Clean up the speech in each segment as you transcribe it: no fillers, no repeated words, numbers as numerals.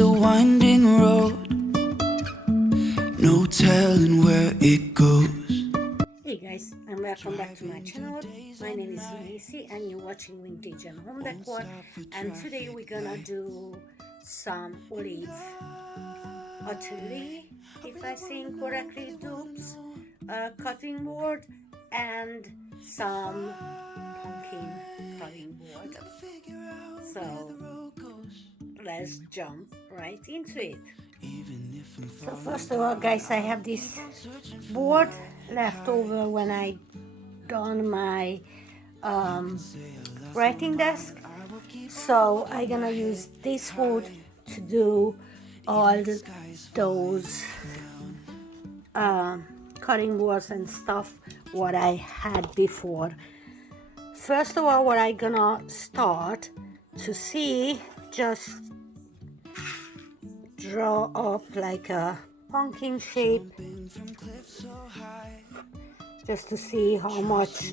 a winding road, no telling where it goes. Hey guys, and welcome back to my channel. My name is Macie and you're watching Vintage and Home Decor, and today we're gonna do some Olive Ateliers, if I think correctly, dupes, cutting board, and some pumpkin cutting board. So let's jump right into it. So first of all guys, I have this board left over when I done my writing desk, so I'm gonna use this wood to do all those cutting boards and stuff what I had before. First of all, what I'm gonna start to see, just draw up like a pumpkin shape, just to see how much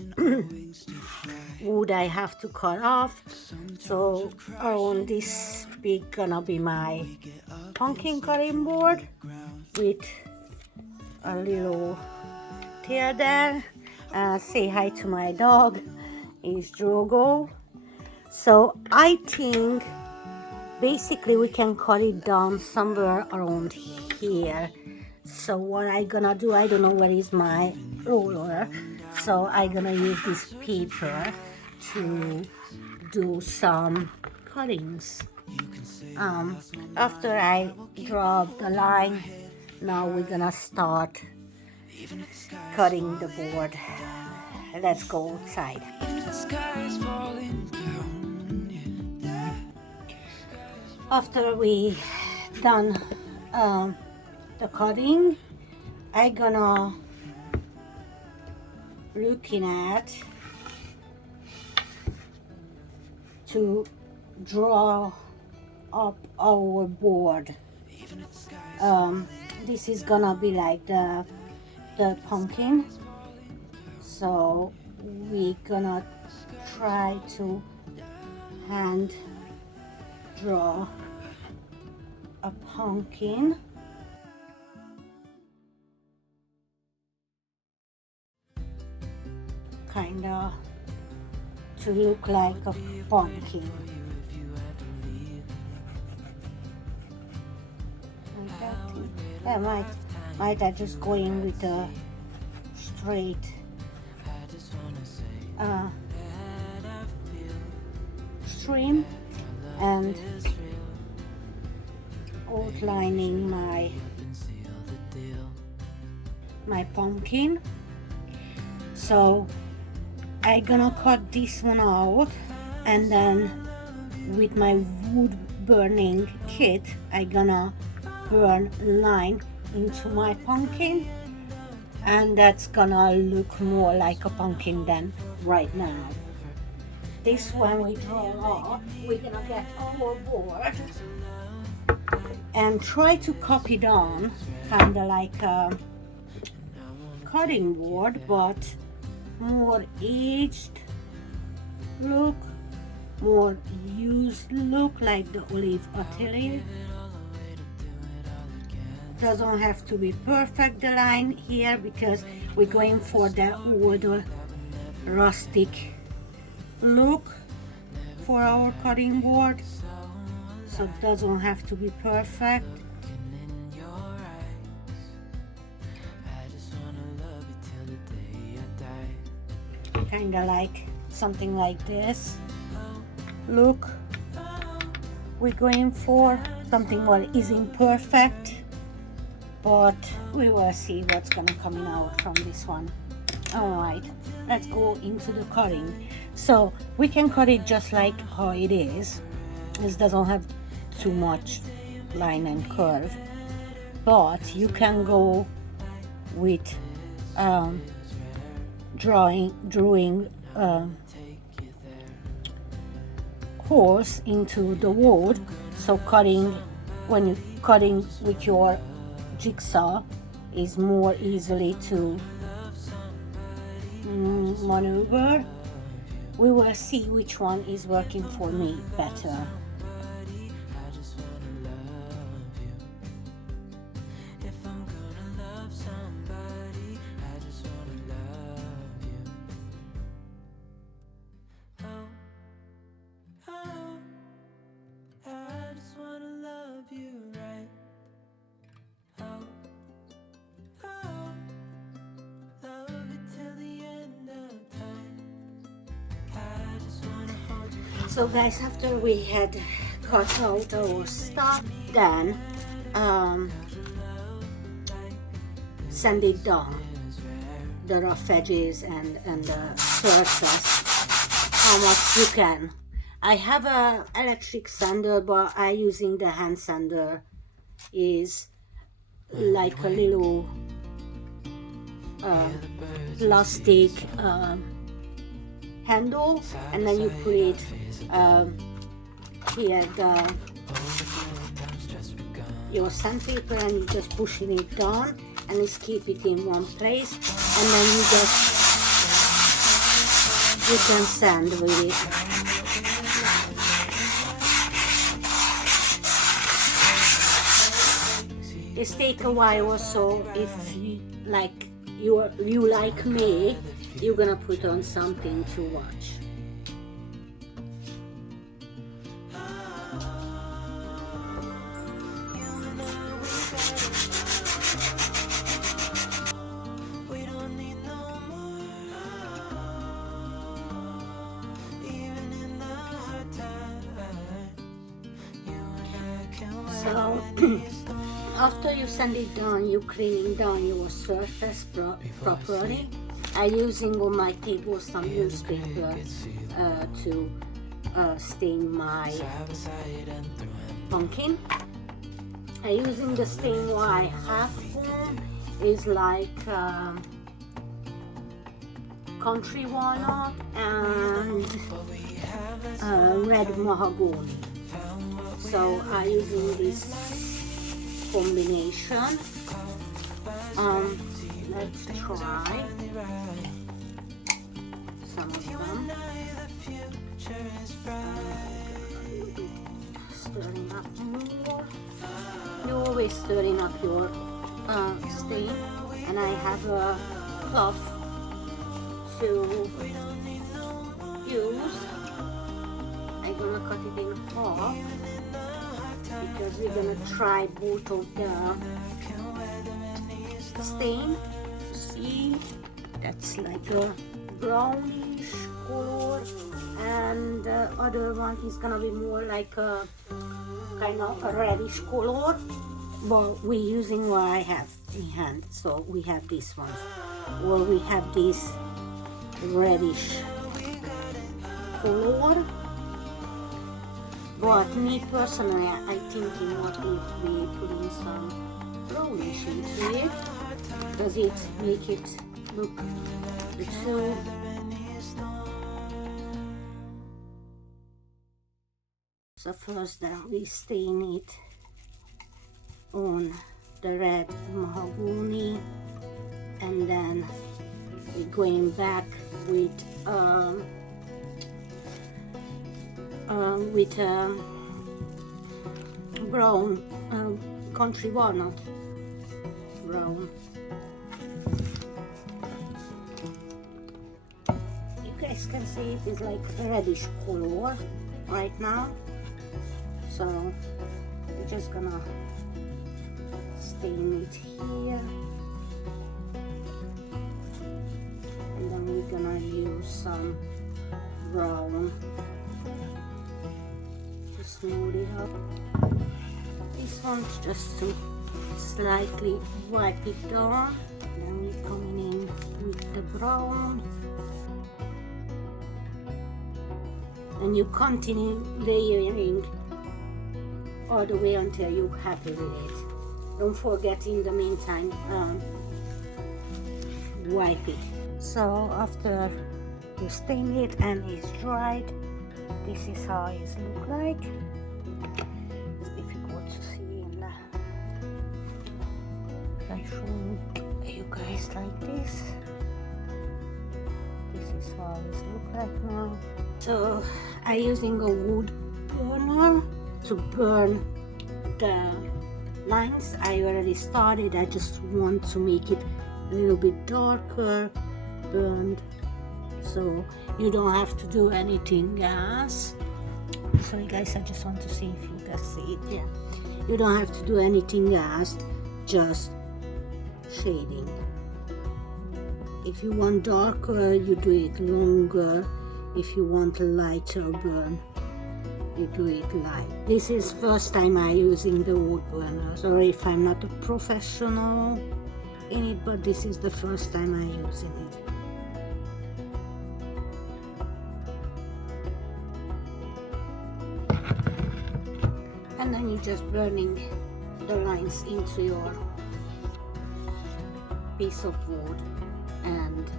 wood I have to cut off. So around this big gonna be my pumpkin cutting board with a little tail there. Say hi to my dog, is Drogo. So I think basically we can cut it down somewhere around here. So what I gonna do, I don't know where is my roller, so I gonna use this paper to do some cuttings. After I draw the line, now we're gonna start cutting the board. Let's go outside. After we done the cutting, I gonna looking at to draw up our board. This is gonna be like the pumpkin, so we gonna try to hand draw a pumpkin. Kinda to look like a pumpkin. Like that. Yeah, might I just go in with a straight stream and outlining my pumpkin. So I'm gonna cut this one out, and then with my wood burning kit I'm gonna burn line into my pumpkin, and that's gonna look more like a pumpkin than right now. This one we draw off, we're gonna get our board and try to copy down kinda like a cutting board, but more aged look, more used look, like the Olive Ateliers. Doesn't have to be perfect, the line here, because we're going for the older rustic look for our cutting board, so it doesn't have to be perfect. Kinda like something like this look we're going for, something what isn't perfect, but we will see what's gonna coming out from this one. All right, let's go into the cutting. So we can cut it just like how it is. This doesn't have too much line and curve, but you can go with drawing holes into the wood. So cutting, when you're cutting with your jigsaw, is more easily to maneuver. We will see which one is working for me better. So guys, after we had cut out our stuff, then sand it down, the rough edges and the surface, how much you can. I have a electric sander, but I using the hand sander. Is like a little plastic handle, and then you put it here your sandpaper, and you just pushing it down, and it's keep it in one place, and then you can sand with it. It takes a while or so. If you like me, you're gonna put on something to watch. So after you sand it down, you cleaning down your surface properly. I'm using on my table some newspaper to stain my pumpkin. I'm using the stain what I have for is like country walnut and red mahogany. So I'm using this combination. Let's try some of them. Stirring up more. You're always stirring up your stain, and I have a cloth to use. I'm gonna cut it in half because we're gonna try both of the stain. See, that's like a brownish color, and the other one is gonna be more like a kind of a reddish color, but we're using what I have in hand. So we have this one, or we have this reddish color. But me personally, I thinking what if we put in some brownish into it? Does it make it look the two? So first we stain it on the red mahogany, and then we're going back with brown country walnut brown. You guys can see it is like a reddish color right now, so we're just gonna stain it here, and then we're gonna use some brown to smooth it up. This one's just to slightly wipe it down, then we're coming in with the brown, and you continue layering all the way until you're happy with it. Don't forget in the meantime wipe it. So after you stain it and it's dried, this is how it looks like. It's difficult to see in the if I show you guys like this. This is how it looks like now. So I'm using a wood burner to burn the lines. I already started. I just want to make it a little bit darker burned, so you don't have to do anything else. Sorry guys, I just want to see if you guys see it. Yeah, you don't have to do anything else, just shading. If you want darker, you do it longer. If you want a lighter burn, you do it live. This is first time I using the wood burner. Sorry if I'm not a professional in it, but this is the first time I using it. And then you're just burning the lines into your piece of wood, and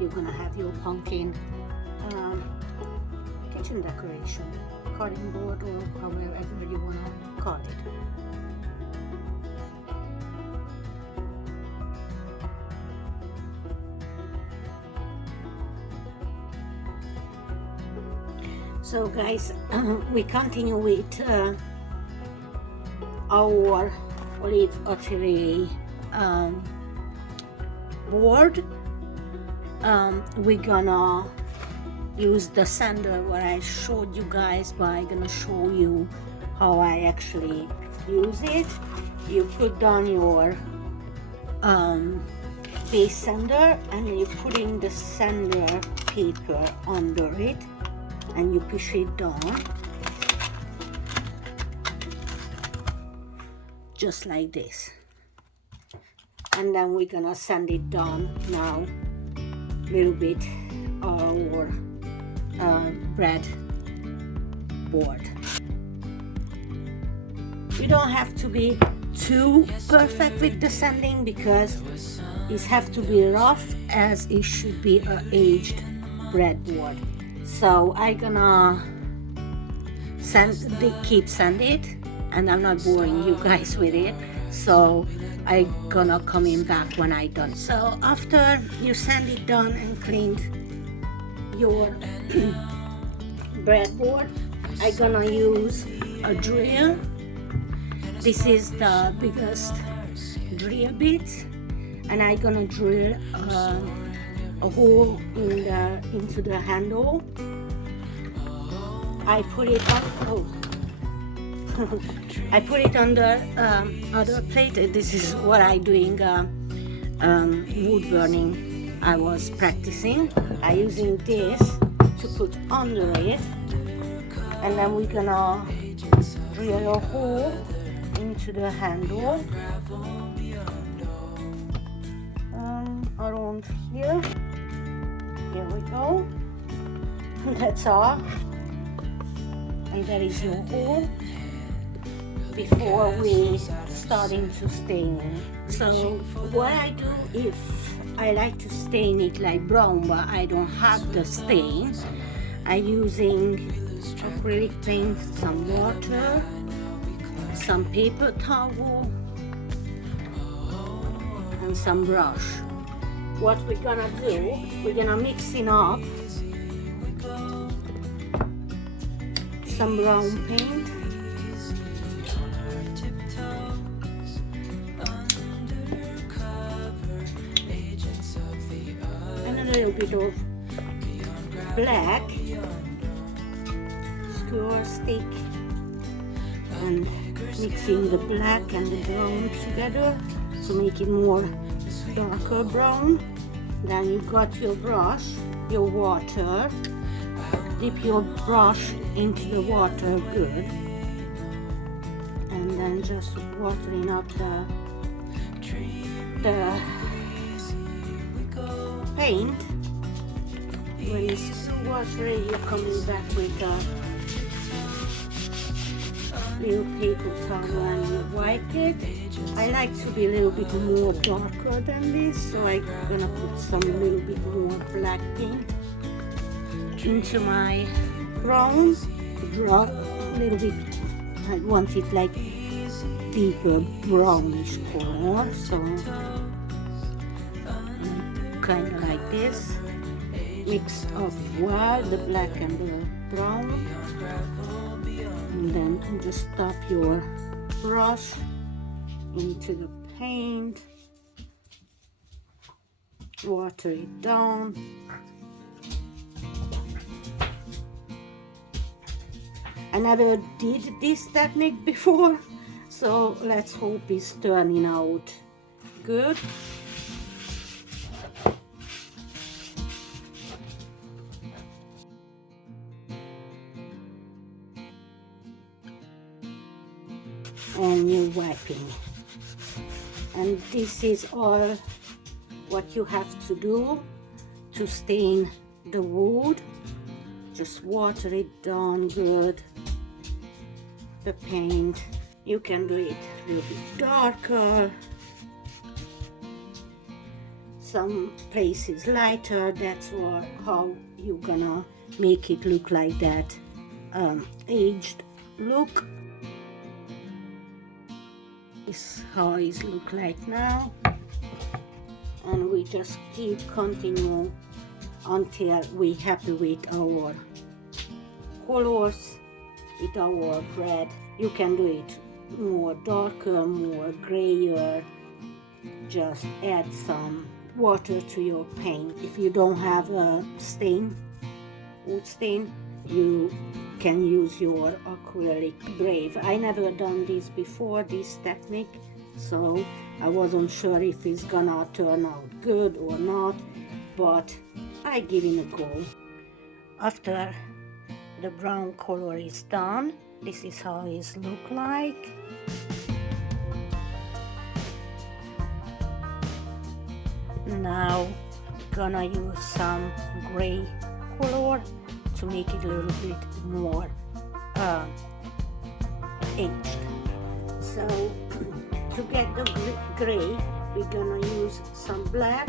you're gonna have your pumpkin kitchen decoration, cutting board, or however you wanna call it. So guys, we continue with our Olive Ateliers board. We're gonna use the sander what I showed you guys, but I'm gonna show you how I actually use it. You put down your base sander, and you put in the sander paper under it, and you push it down just like this, and then we're gonna sand it down now a little bit our bread board. You don't have to be too perfect with the sanding, because it have to be rough as it should be a aged breadboard. So I'm gonna keep sand it, and I'm not boring you guys with it, so I'm gonna come in back when I done. So after you sand it down and cleaned your breadboard, I'm gonna use a drill. This is the biggest drill bit, and I'm gonna drill a hole into the handle. I put it on. I put it on the other plate. This is what I doing wood burning. I was practicing. I using this to put under it, and then we're gonna drill a hole into the handle around here. Here we go. That's all. And there is your hole before we starting to stain it. So what I do, if I like to stain it like brown, but I don't have the stain, I'm using acrylic paint, some water, some paper towel, and some brush. What we're gonna do, we're gonna mix it up some brown paint, and a little bit of black skewer stick, and mixing the black and the brown together to make it more darker brown. Then you got your brush, your water. Dip your brush into the water good, and then just watering up the paint. When it's too watery, you're coming back with a little paper towel and you wipe it. I like to be a little bit more darker than this, so I'm gonna put some little bit more black paint into my brown. A little bit, I want it like deeper brownish color, so kind of like this. Mix up well the black and the brown, and then just tap your brush into the paint, water it down, I never did this technique before, so let's hope it's turning out good. wiping. And this is all what you have to do to stain the wood. Just water it down good, the paint. You can do it a little bit darker, some places lighter. That's how you're gonna make it look like that aged look. This is how it look like now, and we just keep continue until we're happy with our colors, with our bread. You can do it more darker, more grayer. Just add some water to your paint. If you don't have a stain, wood stain, you can use your acrylic brave. I never done this before, this technique, so I wasn't sure if it's gonna turn out good or not, but I give it a go. After the brown color is done, this is how it look like. Now gonna use some gray color to make it a little bit more aged. So to get the gray, we're gonna use some black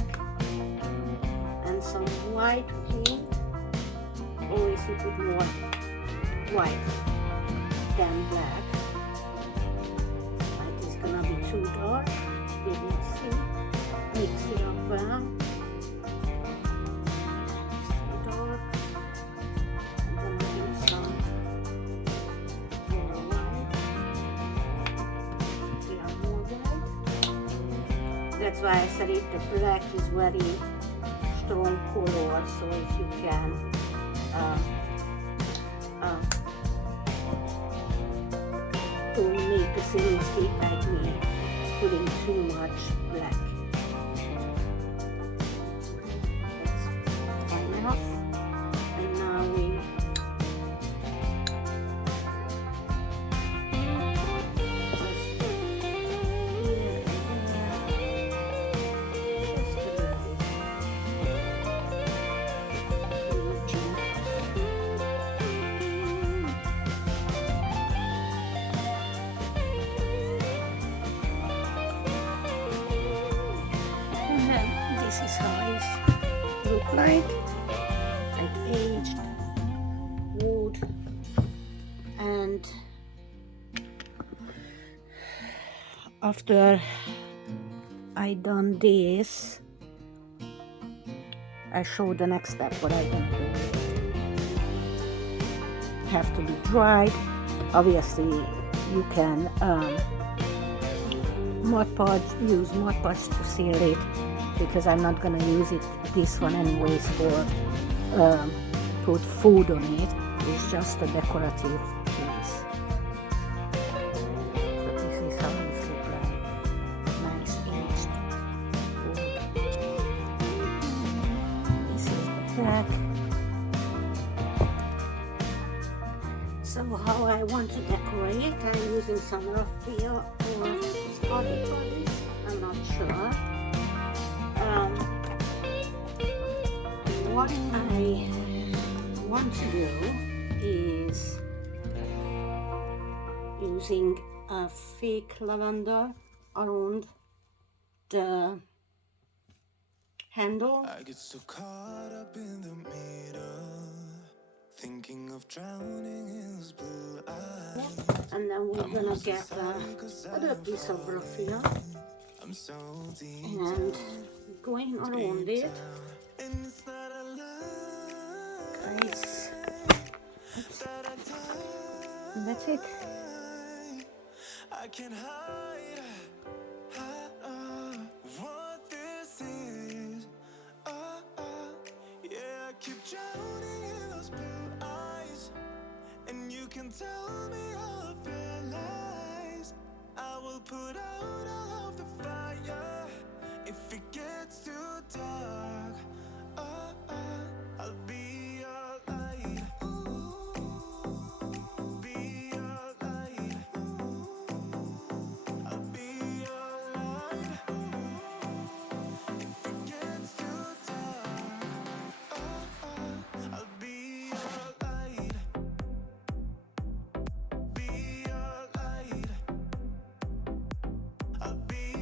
and some white paint. Always you put more white than black. It is gonna be too dark. You will see. Mix it up well. Too dark. I'm gonna use some more white. We have more white. That's why I said it. The black is very strong color. So if you can. Don't make the same mistake like me, putting too much black. That's fine enough. And now we this is how it look like aged wood. And after I done this, I show the next step what I gonna do. Have to be dried. Obviously you can use Mod Podge to seal it, because I'm not gonna use this one anyways for put food on it. It's just a decorative piece. So this is how it looks like. Nice aged wood. This is the back. So how I want to decorate, I'm using some raffia or spotted bodies. I'm not sure. What I want to do is using a fake lavender around the handle. I get so caught up in the middle, thinking of drowning in those blue eyes. And then we're gonna get another piece of raffia and going around it. Guys, and that's it. I can't hide what this is. Yeah, I keep drowning in those blue eyes, and you can tell me all of your lies. I will put out all of the fire if it gets too dark. I'll be your light. Be your light. I'll be